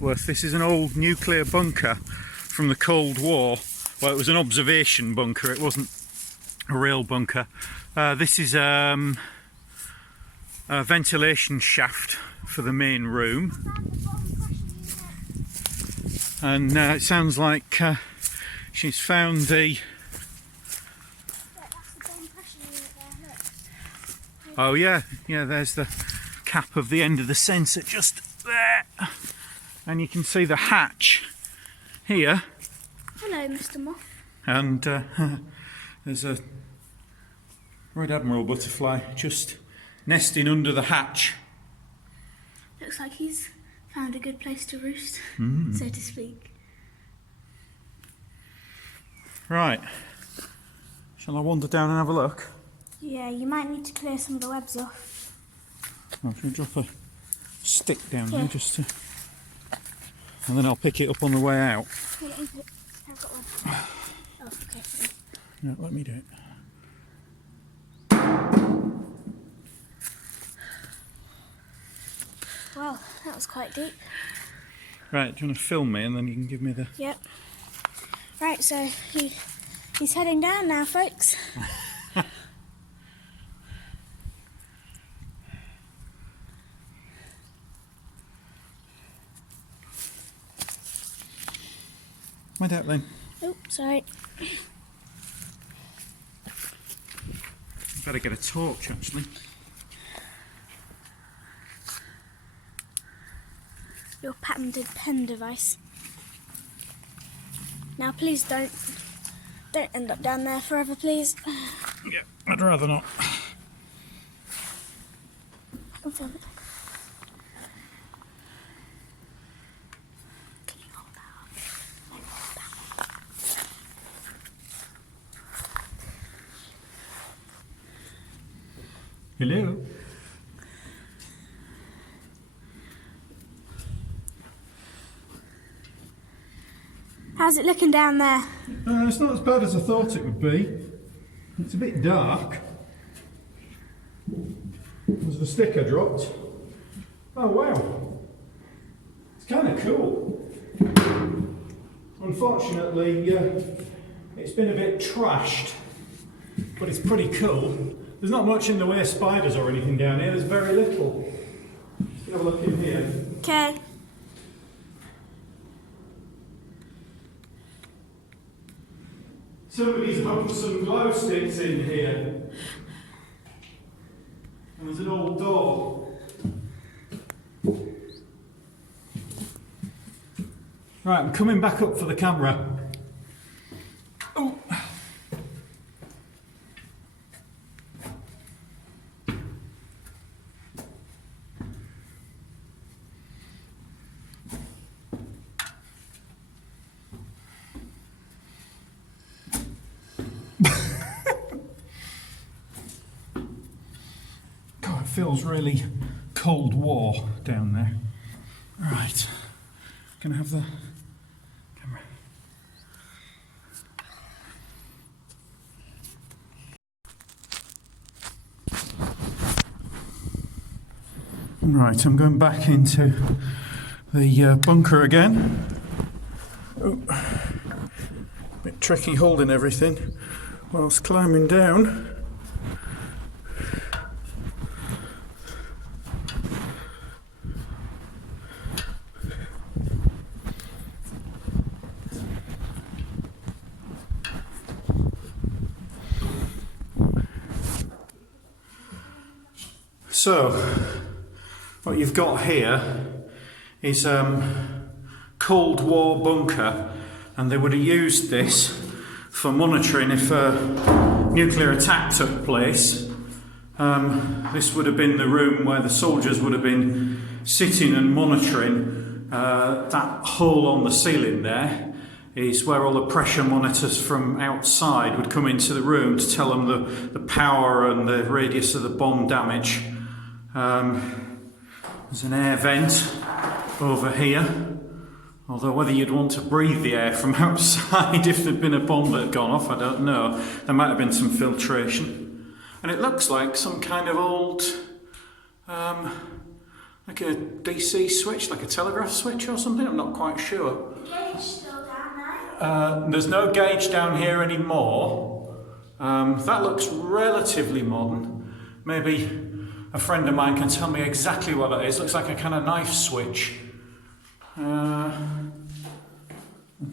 This is an old nuclear bunker from the Cold War. Well, it was an observation bunker, it wasn't a real bunker. This is a ventilation shaft for the main room. And it sounds like she's found the... Oh yeah, there's the cap of the end of the sensor just there. And you can see the hatch here. Hello, Mr. Moth. And there's a red admiral butterfly just nesting under the hatch. Looks like he's found a good place to roost, so to speak. Right. Shall I wander down and have a look? Yeah, you might need to clear some of the webs off. Oh, should I drop a stick down here just to... And then I'll pick it up on the way out. I've got one. Oh, okay. No, let me do it. Well, that was quite deep. Right, do you want to film me and then you can give me the... Yep. Right, so he's heading down now, folks. My duckling. Oh, sorry. Better get a torch actually. Your patented pen device. Now please don't end up down there forever, please. Yeah, I'd rather not. I can film it. Can you hold that? Hello. How's it looking down there? It's not as bad as I thought it would be. It's a bit dark. There's the stick I dropped. Oh wow. It's kind of cool. Unfortunately, it's been a bit trashed, but it's pretty cool. There's not much in the way of spiders or anything down here. There's very little. Let's have a look in here. Okay. Somebody's hung some glow sticks in here. And there's an old door. Right, I'm coming back up for the camera. Oh. God, it feels really Cold War down there. Right, can I have the camera? Right, I'm going back into the bunker again. Oh, bit tricky holding everything whilst climbing down. So, what you've got here is Cold War bunker, and they would have used this for monitoring if a nuclear attack took place. This would have been the room where the soldiers would have been sitting and monitoring. That hole on the ceiling there is where all the pressure monitors from outside would come into the room to tell them the power and the radius of the bomb damage. There's an air vent over here, although whether you'd want to breathe the air from outside if there'd been a bomb that had gone off, I don't know. There might have been some filtration. And it looks like some kind of old, I like a DC switch, like a telegraph switch or something. I'm not quite sure. Gauge still down there. There's no gauge down here anymore. That looks relatively modern. Maybe a friend of mine can tell me exactly what that is. Looks like a kind of knife switch.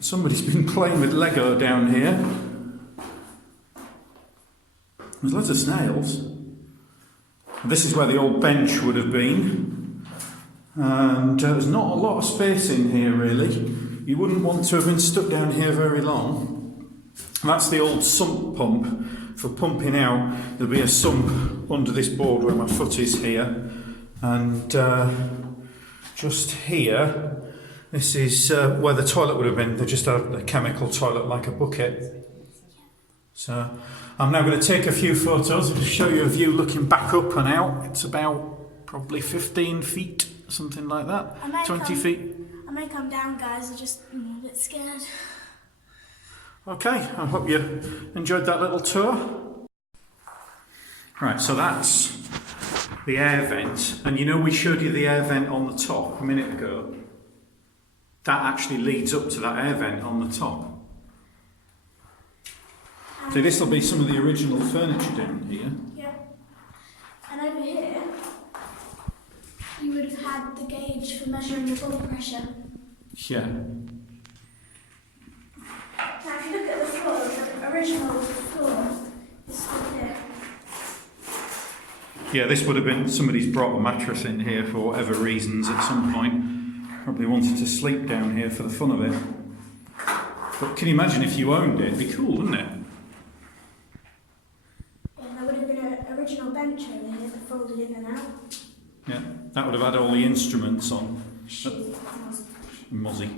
Somebody's been playing with Lego down here. There's loads of snails. This is where the old bench would have been. And there's not a lot of space in here really. You wouldn't want to have been stuck down here very long. That's the old sump pump for pumping out. There'll be a sump under this board where my foot is here. And just here, this is where the toilet would have been. They just had a chemical toilet like a bucket. So I'm now going to take a few photos and show you a view looking back up and out. It's about probably 15 feet, something like that. 20 feet. I may come down, guys. I'm a bit scared. Okay, I hope you enjoyed that little tour. Right, so that's the air vent. And you know we showed you the air vent on the top a minute ago? That actually leads up to that air vent on the top. So this will be some of the original furniture down here. Yeah. And over here, you would have had the gauge for measuring the blood pressure. Yeah. Now if you look at the floor, the original floor is still here. Yeah, this would have been, somebody's brought a mattress in here for whatever reasons at some point. Probably wanted to sleep down here for the fun of it. But can you imagine if you owned it? It'd be cool, wouldn't it? Yeah, there would have been an original bench over here that folded in and out. Yeah, that would have had all the instruments on. Shit. Mozzie.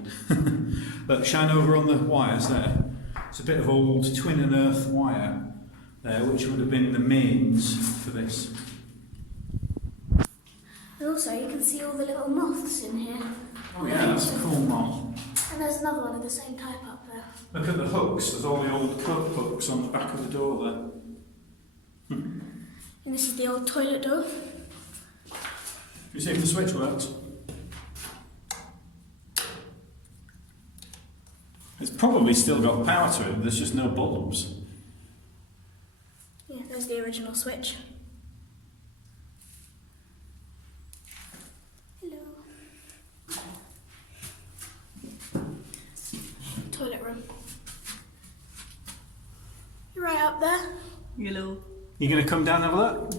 But shine over on the wires there. It's a bit of old twin and earth wire there, which would have been the mains for this. And also, you can see all the little moths in here. Oh yeah, that's a cool moth. And there's another one of the same type up there. Look at the hooks. There's all the old coat hooks on the back of the door there. And this is the old toilet door. You see if the switch works? It's probably still got power to it, there's just no bulbs. Yeah, there's the original switch. Hello. Toilet room. You're right up there. Hello. You going to come down and have a look?